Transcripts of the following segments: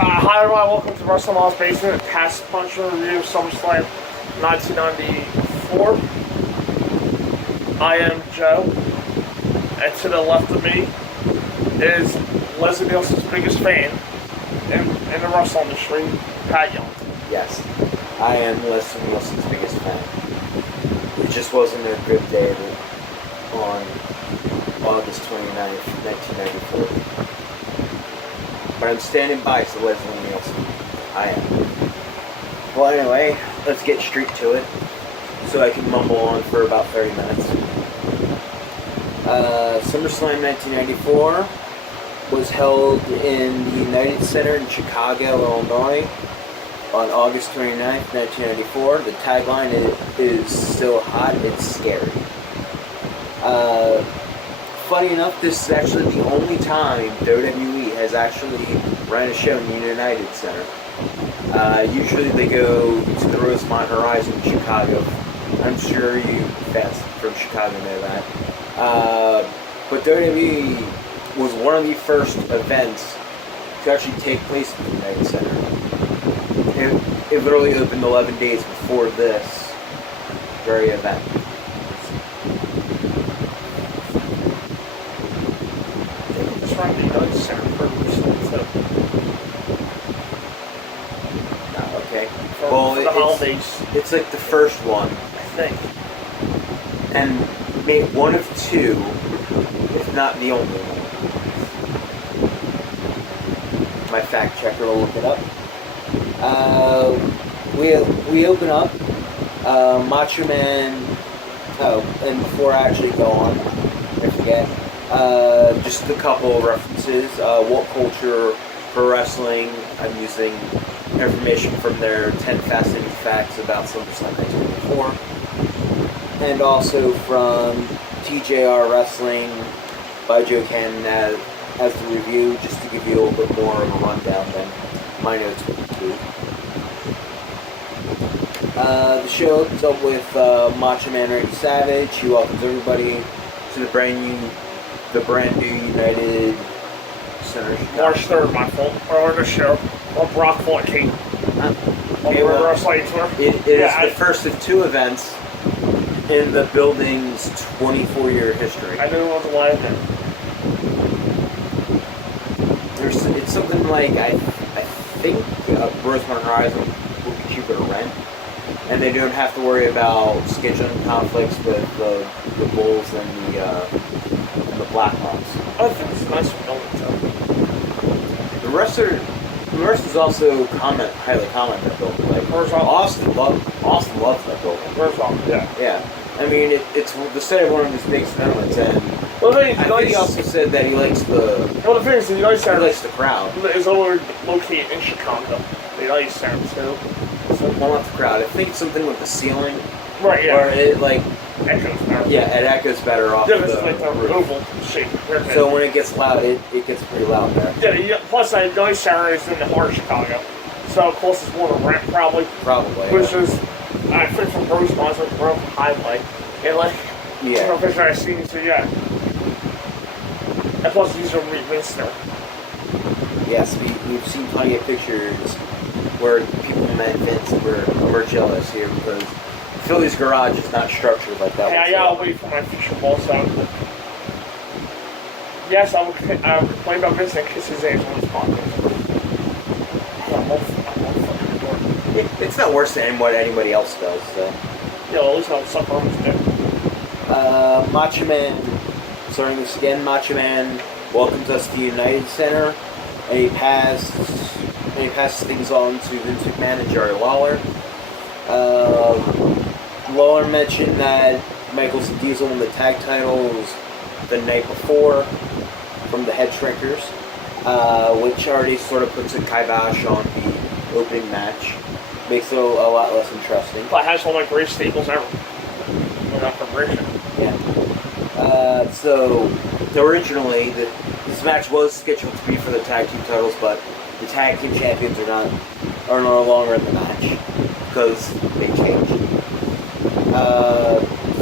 Hi everyone, welcome to WrestleMania's Basement, Past Punch Review, SummerSlam 1994. I am Joe, and to the left of me is Leslie Nielsen's biggest fan in the wrestling industry, Pat Young. Yes, I am Leslie Nielsen's biggest fan. It just wasn't a good day on August 29th, 1994. But I'm standing by to Leslie Nielsen. I am. Well, anyway, let's get straight to it, so I can mumble on for about 30 minutes. SummerSlam 1994 was held in the United Center in Chicago, Illinois, on August 29th, 1994. The tagline is still hot, it's scary. Funny enough, this is actually the only time WWE has actually ran a show in the United Center. Usually they go to the Rosemont Horizon in Chicago. I'm sure you fans from Chicago know that. But WWE was one of the first events to actually take place in the United Center. It literally opened 11 days before this very event. From the United Center for okay. For the holidays. It's like the first one, I think. and maybe one of two, if not the only one. My fact checker will look it up. We open up. Macho Man. Oh, and before I actually go on, I forget. Just a couple of references. What Culture for Wrestling. I'm using information from their 10 Fascinating Facts about SummerSlam 1994. And also from TJR Wrestling by Joe Cannon as the review, just to give you a little bit more of a rundown than my notes would do. The show opens up with Macho Man Randy Savage. He welcomes everybody to the brand new United Center. March 3rd, my fault. Or the show. Or Brock fought Payton. On the Wrestling Tour. It is the first of two events in the building's 24-year history. I didn't want to lie to him. It's something like, I think Rosemont Horizon will be cheaper to rent. And they don't have to worry about scheduling conflicts with the Bulls and the Blackhawks. I think it's a nice building too. The wrestlers also highly comment that building. Like Austin loves that building. Yeah. I mean, it's the set of one of his biggest moments, and I think he also said that he likes the. Well, the thing is, the United Center likes the crowd. Is located in Chicago. The United Center too. Well, not the crowd. I think it's something with the ceiling. Right. Yeah. Or it like. Echoes better. Yeah, it echoes better off the the like the roof. oval shape. So when it gets loud, it gets pretty loud there. Yeah. Plus, the United Center is in the heart of Chicago, so closest more to rent probably. Probably. Which is, I think from Rosemont's like Grove Highway, and like. Yeah. Picture I've seen, so yeah. And plus, these are re-rinsed there. Yes, we've seen plenty of pictures where people met Vince were jealous here because Philly's garage is not structured like that. Hey, I gotta wait for my future balls out. Yes, I would complain about Vince and kiss his ass on his pocket. It's not worse than what anybody else does, so. Yeah, well, at least I would suck on his dick. Macho Man, starting this again, Macho Man welcomes us to the United Center, and he passes things on to Vince McMahon and Jerry Lawler. Lawler mentioned that Michaels and Diesel won the tag titles the night before from the Head Shrinkers, which already sort of puts a kibosh on the opening match. Makes it a lot less interesting. But it has one of my great staples ever. Without preparation. Yeah. So originally this match was scheduled to be for the tag team titles, but the tag team champions are no longer in the match because they changed.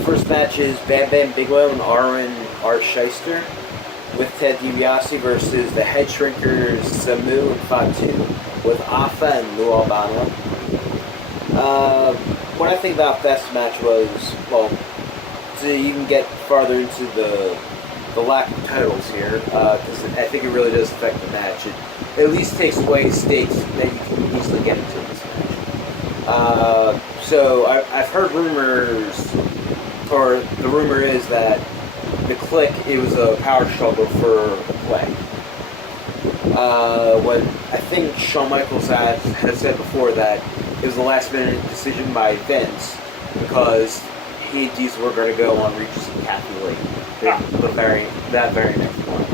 First match is Bam Bam Bigelow and Shyster. with Ted Dibiase versus the Head Shrinkers Samu and Fatu with Afa and Lou Albano. What I think about this match was, well, to even get farther into the lack of titles here, because I think it really does affect the match. It at least takes away stakes that you can easily get into this match. So I've heard rumors, or the rumor is that the Click, it was a power struggle for the play. What I think Shawn Michaels has said before, that it was the last minute decision by Vince, because he and Diesel were going to go on Regis and Kathy Lee that very next one.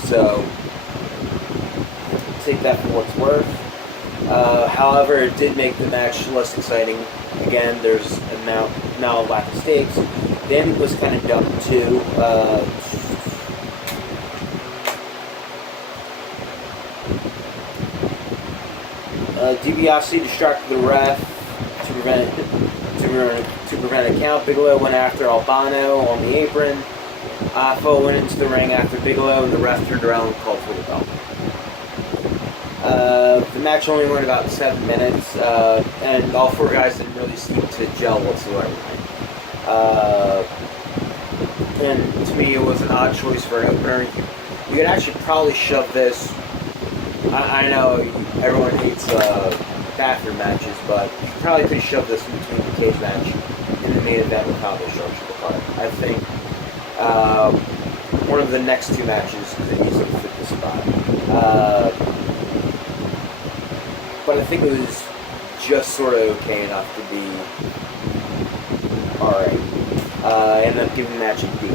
So take that for what's worth. However, it did make the match less exciting. Again, there's now a lack of stakes. The ending was kind of dumb too. DiBiase distracted the ref to prevent a count. Bigelow went after Albano on the apron. Afa went into the ring after Bigelow, and the ref turned around and called for the bell. The match only went about 7 minutes, and all four guys didn't really seem to gel whatsoever. And to me, it was an odd choice for an opener. You could actually probably shove this. I know everyone hates bathroom matches, but you probably could shove this in between the cage match and the main event with how they structured the card. I think one of the next two matches could easily fit the spot. But I think it was just sort of okay enough to be alright. I ended up giving the match a D.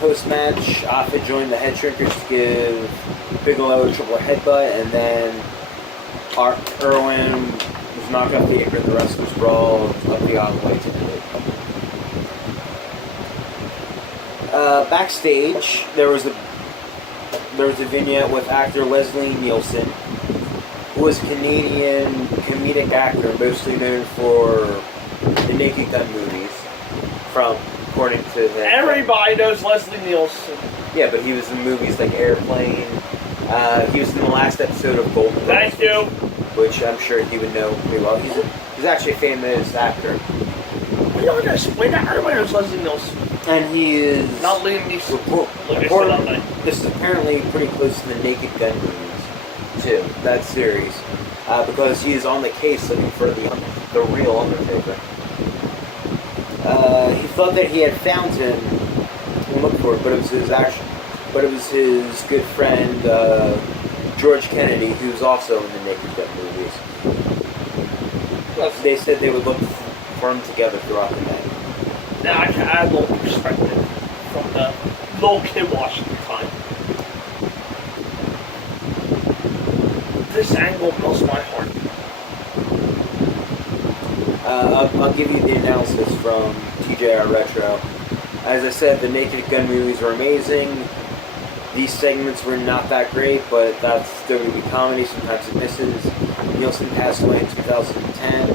Post-match, Afa joined the Head Shrinkers to give Bigelow a triple headbutt, and then Irwin was knocked off the apron. The rest was brawl up the alleyway to the ring. Backstage, there was a vignette with actor Leslie Nielsen, who was a Canadian comedic actor, mostly known for the Naked Gun movies, according to him. Everybody knows Leslie Nielsen. Yeah, but he was in movies like Airplane. He was in the last episode of Golden Girls. Thank you. Which I'm sure he would know pretty well. He's actually a famous actor. We don't explain that. Everybody knows Leslie Nielsen. And he is... Not Liam Neeson. This is apparently pretty close to the Naked Gun movies, too. That series. Because he is on the case looking for the real Undertaker. He thought that he had found him and looked for it, but it was his good friend George Kennedy, who's also in the Naked Gun movies. They said they would look for him together throughout the night. Now I can add a little perspective from the little kid watching the time. This angle melts my heart. I'll give you the analysis from TJR Retro. As I said, the Naked Gun movies were amazing. These segments were not that great, but that's WWE comedy. Sometimes it misses. Nielsen passed away in 2010,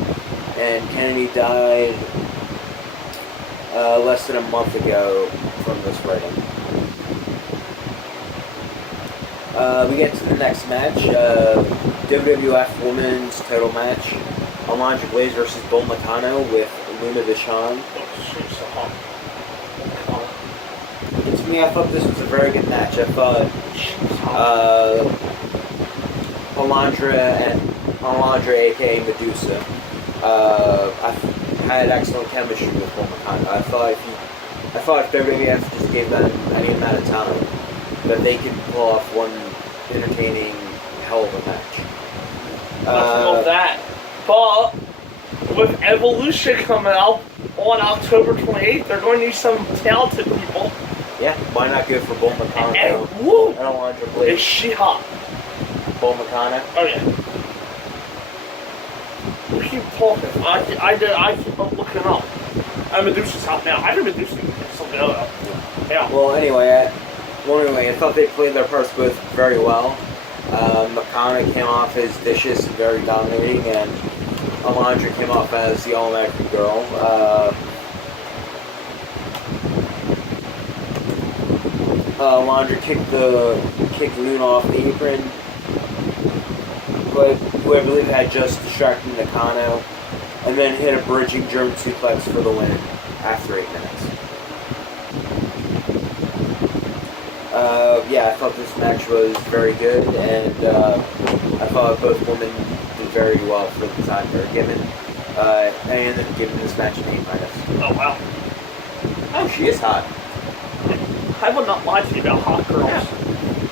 and Kennedy died less than a month ago from this writing. We get to the next match. WWF Women's Title Match. Alundra Blaze versus Bull Nakano with Luna Deshawn. To me, I thought this was a very good match. I thought Alundra, aka Medusa, I had excellent chemistry with Bull Nakano. I thought if WWF just gave them any amount of time, that they could pull off one entertaining hell of a match. Nothing of that. But with Evolution coming out on October 28th, they're going to need some talented people. Yeah, why not go for Bull Nakano and Alundra Blaze? Is she hot? Bull Nakano? Oh yeah. We keep talking. I keep looking up. Medusa's hot now. I think Medusa can something else. Yeah. Well, anyway, I thought they played their parts both very well. Nakano came off as vicious and very dominating, and Alondra came off as the All-American Girl. Alondra kicked Luna off the apron, who I believe had just distracted Nakano, and then hit a bridging German suplex for the win after 8 minutes. Yeah, I thought this match was very good, and I thought both women did very well for the time they were given. I ended up giving this match an A-. Oh, wow. Oh, she is hot. I would not lie to you about hot girls. Yeah.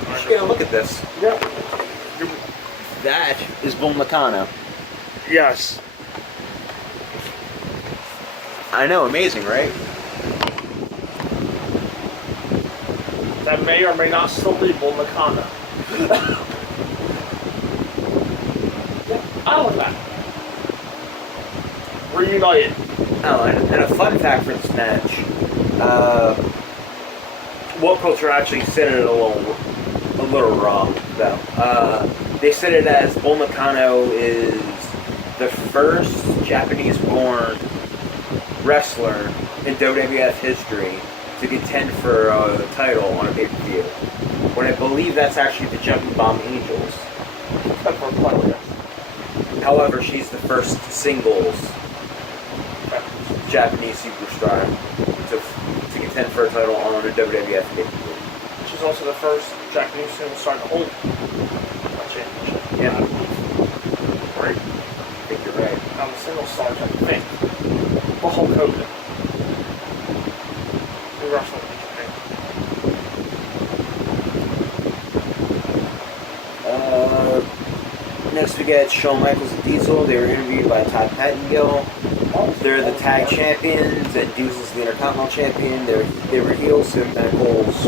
You should get a look at this. Yep. That is Bull Nakano. Yes. I know, amazing, right? That may or may not still be Bull Nakano. I like that. Reunited. Oh, and a fun fact for this match. What Culture actually said it a little wrong, though. They said it as Bull Nakano is the first Japanese-born wrestler in WWF history to contend for the title on a pay-per-view. When I believe that's actually the Jumping Bomb Angels. However, she's the first singles Japanese superstar to contend for a title on a WWF pay-per-view. She's also the first Japanese superstar to hold a championship. Yeah. Right. I think you're right. I'm a single star, I think. Well, Hulk Hogan. Who wrestled in Japan. Next we get Shawn Michaels and Diesel. They were interviewed by Todd Pettengill. They're the tag champions, and Diesel's the Intercontinental champion. They were heels, so Michaels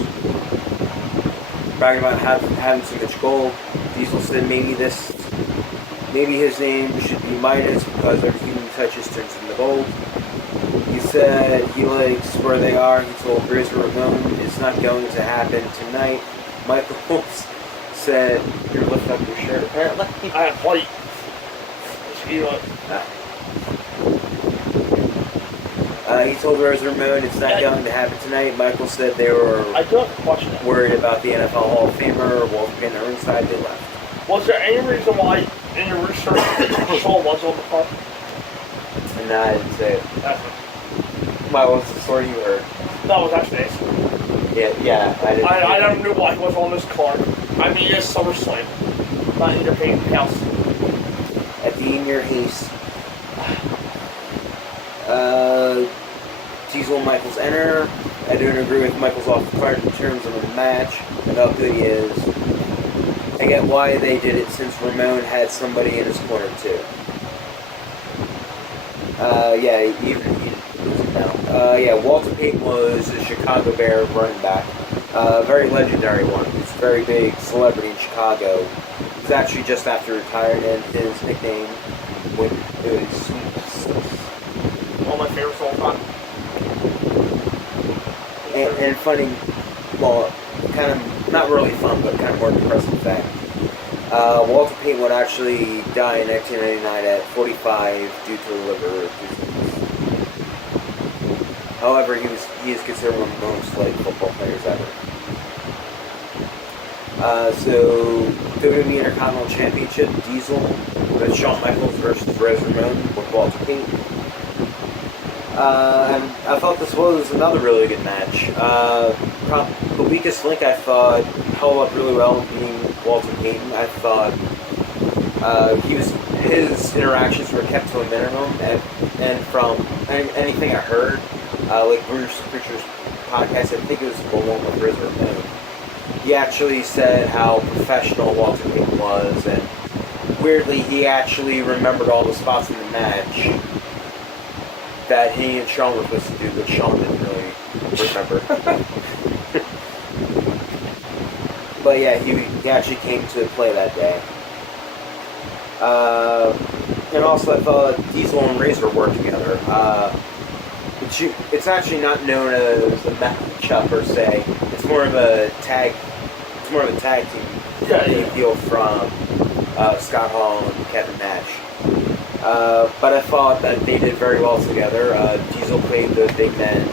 bragging about having so much gold. Diesel said maybe his name should be Midas because everything he touches turns into gold. He said he likes where they are. He told Razor Ramon it's not going to happen tonight. Michaels said, "You're lifting up your shirt apparently." I have white. He told Razor Ramon it's not going to happen tonight. Michael said they were worried about the NFL Hall of Famer, Walter Payton at ringside. They left. Was there any reason why in your research Shawn was on the card? No, I didn't say it. Why, what's the story you heard? That was actually nice. Yeah, I didn't. I don't know why he was on this card. I mean, it's SummerSlam. Not in your Payton house. At the in your haste. Diesel and Michaels enter. I don't agree with Michaels off the card in terms of the match and how good he is. I get why they did it since Ramon had somebody in his corner too. Walter Payton was a Chicago Bear running back. Very legendary one. He's a very big celebrity in Chicago. It's actually just after retiring, and his nickname was Sweet. One of my favorites of all time. And funny, well, kind of, not really fun, but kind of more depressing fact. Walter Payton would actually die in 1999 at 45 due to liver disease. However, he is considered one of the most liked football players ever. So, WWE Intercontinental Championship, Diesel with Shawn Michaels versus Razor Ramon with Walter Payton. And I thought this was another really good match. The weakest link I thought held up really well being Walter Payton. I thought his interactions were kept to a minimum, and from anything I heard, like Bruce Pritchard's podcast, I think it was the one with Razor Ramon. He actually said how professional Walter Payton was, and weirdly, he actually remembered all the spots in the match that he and Shawn were supposed to do, but Shawn didn't really remember. But yeah, he actually came to play that day. And also I thought Diesel and Razor worked together. It's actually not known as a matchup per se. It's more of a tag team. Yeah. You feel from Scott Hall and Kevin Nash. But I thought that they did very well together. Diesel played the big man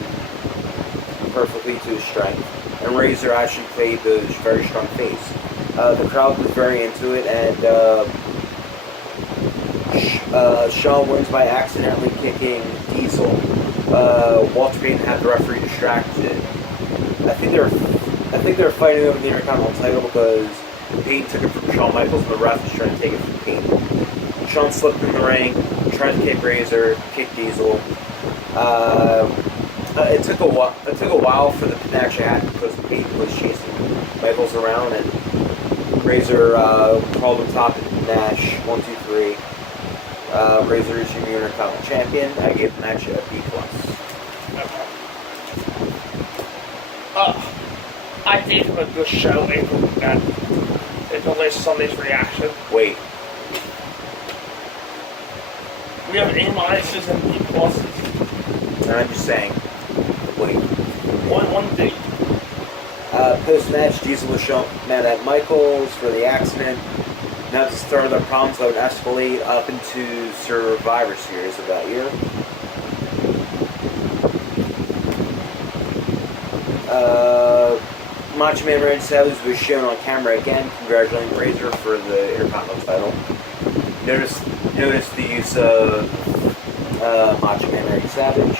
perfectly to his strength, and Razor actually played the very strong face. The crowd was very into it, and Shawn wins by accidentally kicking Diesel. Walter Payton had the referee distracted. I think they were fighting over the Intercontinental title because Payton took it from Shawn Michaels, and the ref was trying to take it from Payton. Shawn slipped in the ring, tried to kick Razor, kick Diesel. It took a while for the pin to actually happen because Payton was chasing Michaels around, and Razor crawled on top of Nash. 1, 2, 3. Razor is your Intercontinental Champion. I gave the match a B+. Okay. I gave him a good show until last Sunday's reaction. Wait. We have A- and B+. And I'm just saying. Wait. One D. Post-match, Diesel was shown mad at Michaels for the accident. Now to start the problems that would escalate up into Survivor Series of that year. Macho Man Randy Savage was shown on camera again, congratulating Razor for the Intercontinental title. Notice the use of Macho Man Randy Savage.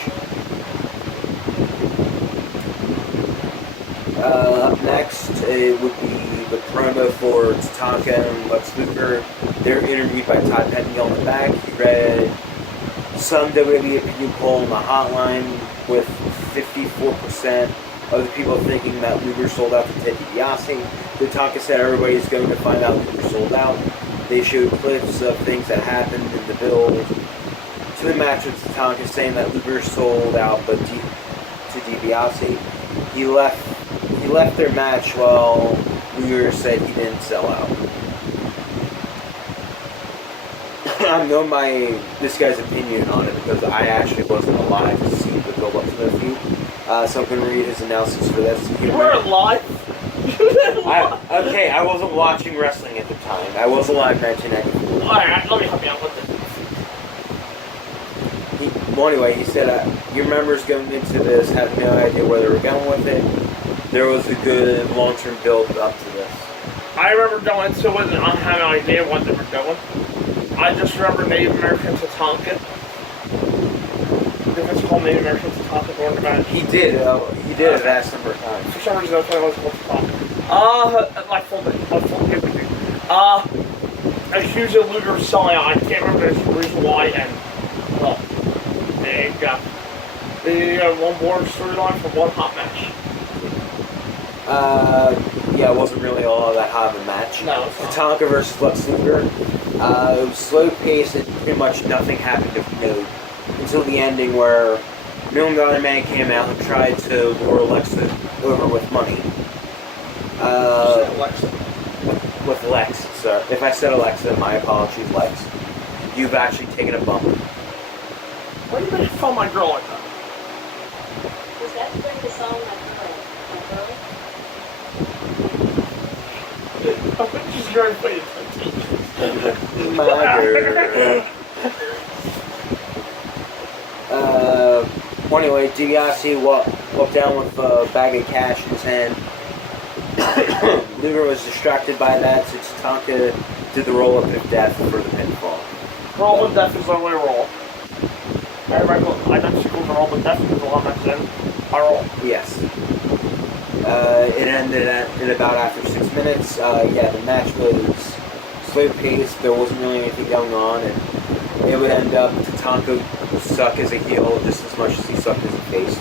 Up next, it would be the promo for Tatanka and Lex Luger. They're interviewed by Todd Pettengill on the back. He read some WWE opinion poll on the hotline with 54% of the people thinking that Luger sold out to Ted Dibiase. Tatanka said everybody's going to find out Luger sold out. They showed clips of things that happened in the build to the match with Tatanka saying that Luger sold out but to Dibiase. He left their match while Luger said he didn't sell out. I know this guy's opinion on it because I actually wasn't alive to see the build up to the feud. So I'm going to read his analysis for this. You were alive? Okay, I wasn't watching wrestling at the time. I was alive in 1994. Alright, let me help you out with it. Well, anyway, he said, your members going into this had no idea where they were going with it. There was a good long-term build up to this. I remember going into it and I had no idea what they were doing. I just remember Native American Tatanka. If it's called Native American Tatanka during the match. He did a vast number of times. For some reason, I thought it was called Tatanka. My full everything. Accused of Luger selling out. I can't remember the reason why, and well, there you go. They one more storyline for one hot match. Yeah, it wasn't really all that hot of a match. No. Tatanka versus Lex Luger. It was slow paced and pretty much nothing happened of note until the ending where $1 Million Man came out and tried to lure Alexa over with money. With Lex. So if I said Alexa, my apologies, Lex. You've actually taken a bump. Why do you make fun of my girl like that? Was that during the song I think she's very paying attention. My girl. Anyway, Dibiase walked down with a bag of cash in his hand. Luger was distracted by that, so Tatanka did the roll-up of death for the pinfall. Roll of death is the way roll. I don't see the roll of death because a lot of times I roll. Yes. It ended in about after 6 minutes. Yeah, the match was slow paced. There wasn't really anything going on, and it would end up Tatanka would suck as a heel just as much as he sucked as a face.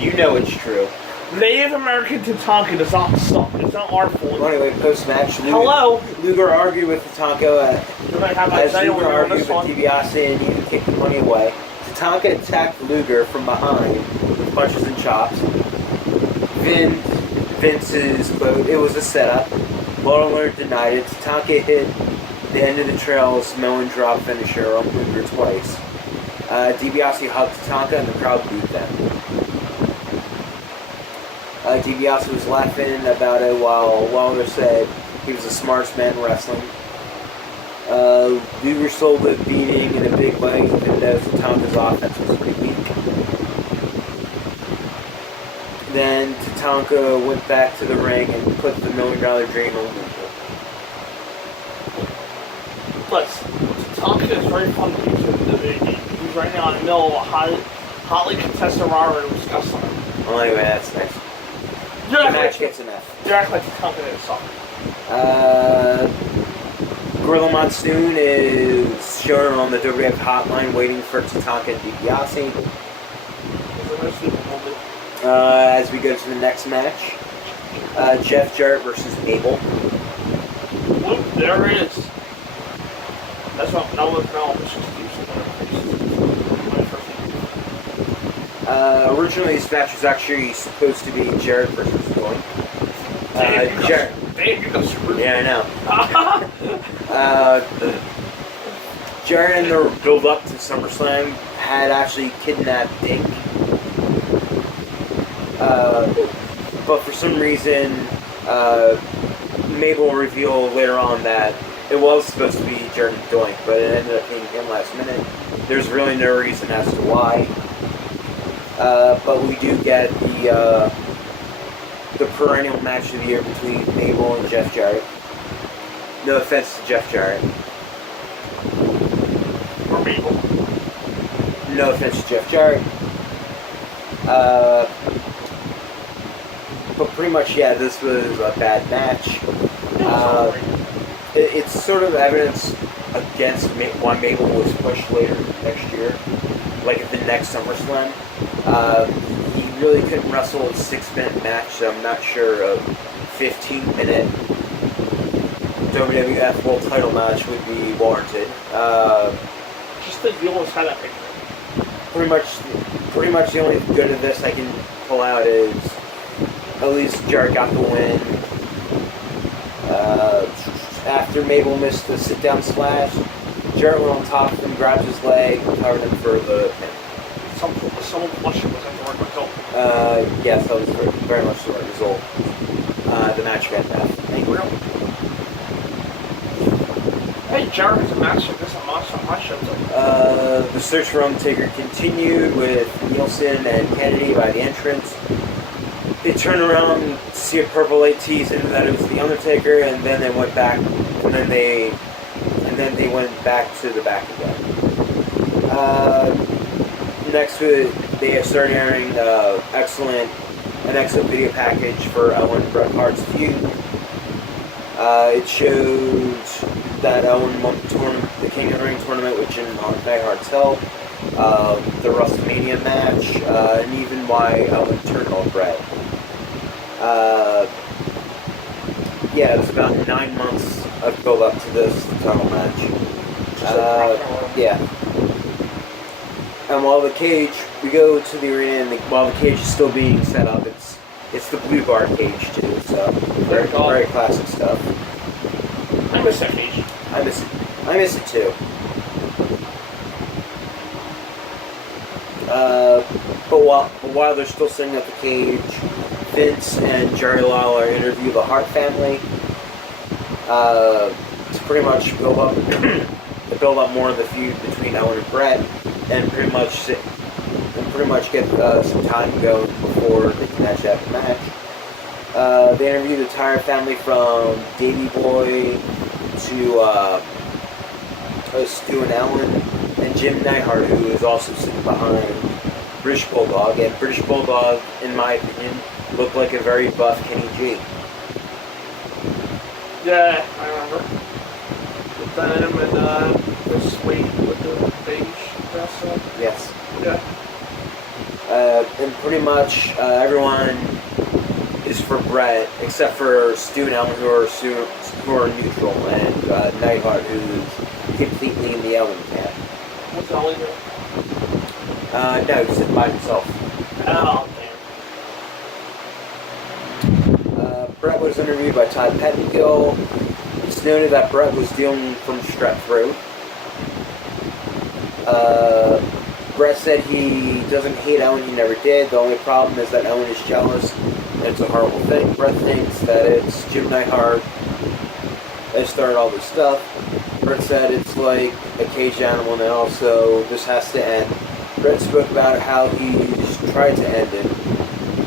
You know it's true. Native American Tatanka does not suck. It's not our fault. Anyway, post-match, Luger argued with Tatanka as Luger argued with Dibiase and even kicked the money away. Tatanka attacked Luger from behind with punches and chops. Vince's quote, "It was a setup." Lawler denied it. Tatanka hit the end of the trail Samoan drop finisher on Luger twice. Dibiase hugged Tatanka and the crowd booed them. Dibiase was laughing about it while Lawler said, He was the smartest man in wrestling. We were sold a beating in a big way, even though Tatanka's offense was pretty weak. Then Tatanka went back to the ring and put the $1 Million Dream on people. But Tatanka is very fun to be. He's right now in the middle of a hotly contested rivalry with Scott Steiner. Well, anyway, that's nice. The match gets enough. You're acting like Tatanka is something. Gorilla Monsoon is showing on the WWF hotline waiting for Tatanka and Dibiase. As we go to the next match, Jeff Jarrett versus Mabel. Whoop, there it is. That's what I was now. Originally, this match was actually supposed to be Jarrett versus Doink. Jarrett. Damn, you got screwed. Yeah, I know. Jarrett in their build-up to SummerSlam had actually kidnapped Dink. But for some reason, Mabel revealed later on that it was supposed to be Jarrett and Doink, but it ended up being him last minute. There's really no reason as to why. But we do get the perennial match of the year between Mabel and Jeff Jarrett. No offense to Jeff Jarrett. Or Mabel. No offense to Jeff Jarrett. But pretty much, yeah, this was a bad match. It's sort of evidence against why Mabel was pushed later next year, like at the next SummerSlam. He really couldn't wrestle a 6-minute match, so I'm not sure a 15-minute WWF World Title match would be warranted. Just the deal was how that picture. Pretty much the only good of this I can pull out is at least Jarrett got the win. After Mabel missed the sit-down splash, Jarrett went on top of him, grabbed his leg, and covered him for the pin. Someone question was that the right result? Yes, that was very much the right result. The match got that. Thank you. Hey, Jarrett has a match like this on my show too. The search for Undertaker continued with Nielsen and Kennedy by the entrance. They turned around to see a purple light tease into that it was the Undertaker, and then they went back, and then they went back to the back again. Next to it, they started airing an excellent video package for Owen and Bret Hart's feud. It showed that Owen won the King of the Ring tournament with Jim Neidhart's help, the WrestleMania match, and even why Owen turned on Bret. Yeah, it was about 9 months of build up to this title match. Yeah. And while the cage, we go to the arena, and while the cage is still being set up, it's the blue bar cage too. So very classic stuff. I miss that cage. I miss it too. But while they're still sitting at the cage, Vince and Jerry Lawler interview the Hart family to pretty much build up more of the feud between Owen and Bret, and pretty much get some time going before they can actually have the match. They interview the entire family from Davey Boy to Stu and Alan, and Jim Neidhart, who is also sitting behind British Bulldog. And British Bulldog, in my opinion, looked like a very buff Kenny G. Yeah, I remember. With them and the suede with the beige dress on. Yes. Yeah. And pretty much everyone is for Bret, except for Stu and Alan, who are neutral, and Neidhart, who's completely in the Ellen camp. What's Ollie doing? No, he's sitting by himself. Oh, damn. Bret was interviewed by Todd Pettengill. It's noted that Bret was dealing from strep throat. Bret said he doesn't hate Owen, he never did. The only problem is that Owen is jealous, and it's a horrible thing. Bret thinks that it's Jim Neidhart They started all this stuff. Brett said it's like a caged animal now, so this has to end. Brett spoke about how he's tried to end it,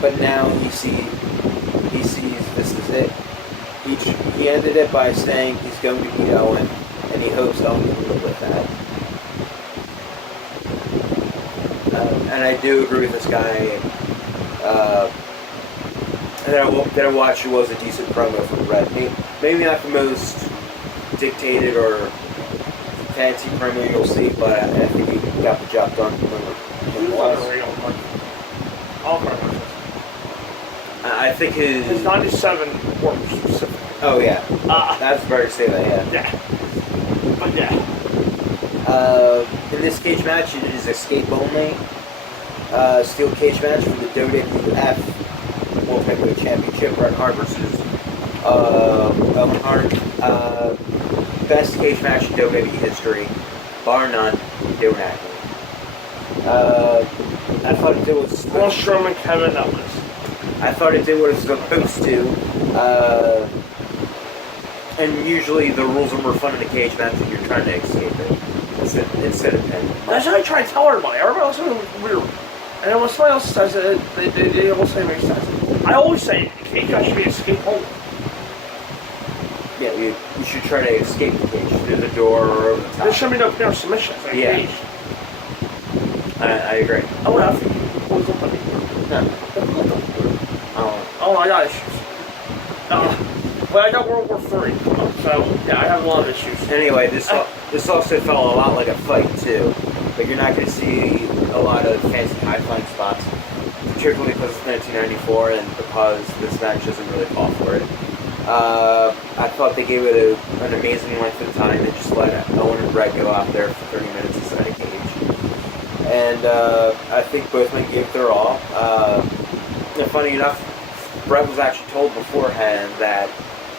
but now he sees this is it. He ended it by saying he's going to beat Owen, and he hopes Owen can live with that. And I do agree with this guy. That I watched, it was a decent promo from Brett. Maybe not the most dictated or fancy promo you'll see, but I think he got the job done. I think his 97 works specific. Oh yeah, that's fair to say that. Yeah, but yeah. In this cage match, it is escape only. Steel cage match for the WWF World Heavyweight Championship. Bret Hart versus Owen Hart. Best cage match in WWE history, bar none. Don't act. I thought it did what Braun Strowman, Kevin Owens. I thought it did what it was supposed to. And usually the rules are more fun in a cage match when you're trying to escape it instead of pinning. That's what I try to tell everybody. Everybody else is weird. And then when somebody else says it, they all say it makes sense. I always say cage match should be escape only. Yeah, you should try to escape the cage through the door or over the top. There should be no pin or submissions in a cage. I agree. Oh, I think you close up on me. No. Oh, I got issues. But I got World War III, so yeah, I have a lot of issues. Anyway, this also felt a lot like a fight too, but you're not going to see a lot of fancy high-flying spots, particularly because it's 1994 and because this match doesn't really call for it. I thought they gave it an amazing length of time. They just let Owen and Brett go out there for 30 minutes inside a cage, and I think both men gave their all. Funny enough, Brett was actually told beforehand that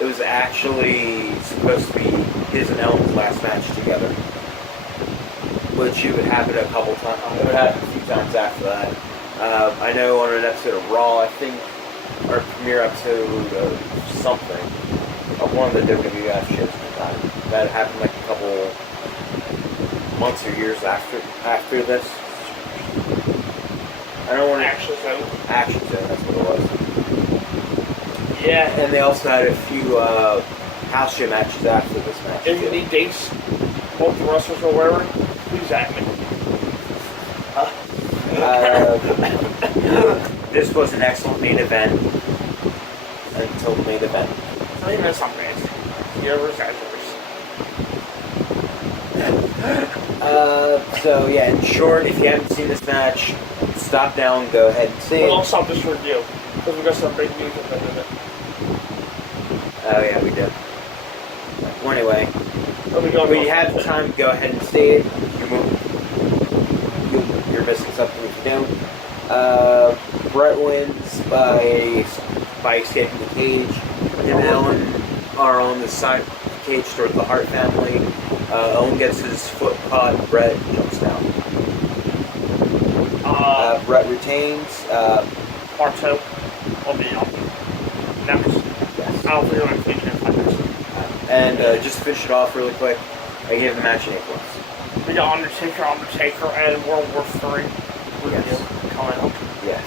it was actually supposed to be his and Ellen's last match together, which it would happen a couple times. It would happen a few times after that. I know on an episode of Raw, I think, or premiere episode of something, of one of the WWF shows at the time, that happened like a couple months or years after this. I don't want to Action Zone. Action Zone, that's what it was. Yeah. And they also had a few house show matches after this match. If you need dates, both the wrestlers or whatever, please at me. This was an excellent main event until the main event. It's not even something fancy. You ever So yeah, in short, if you haven't seen this match, stop now and go ahead and see We'll it. all stop this review, because we got some big news at the end of it. Oh yeah, we did. Well, anyway, when you have the time, go ahead and see it. You're missing something if you don't. Brett wins by escaping the cage. Him and Ellen are on the side of the cage toward the Hart family. Owen gets his foot caught. Brett jumps down. Brett retains. Part 2 will be up next. Yes. I don't think I'm going to take it. And just to finish it off really quick, I gave the match an A+. We got Undertaker, and World War III review coming up. Yes.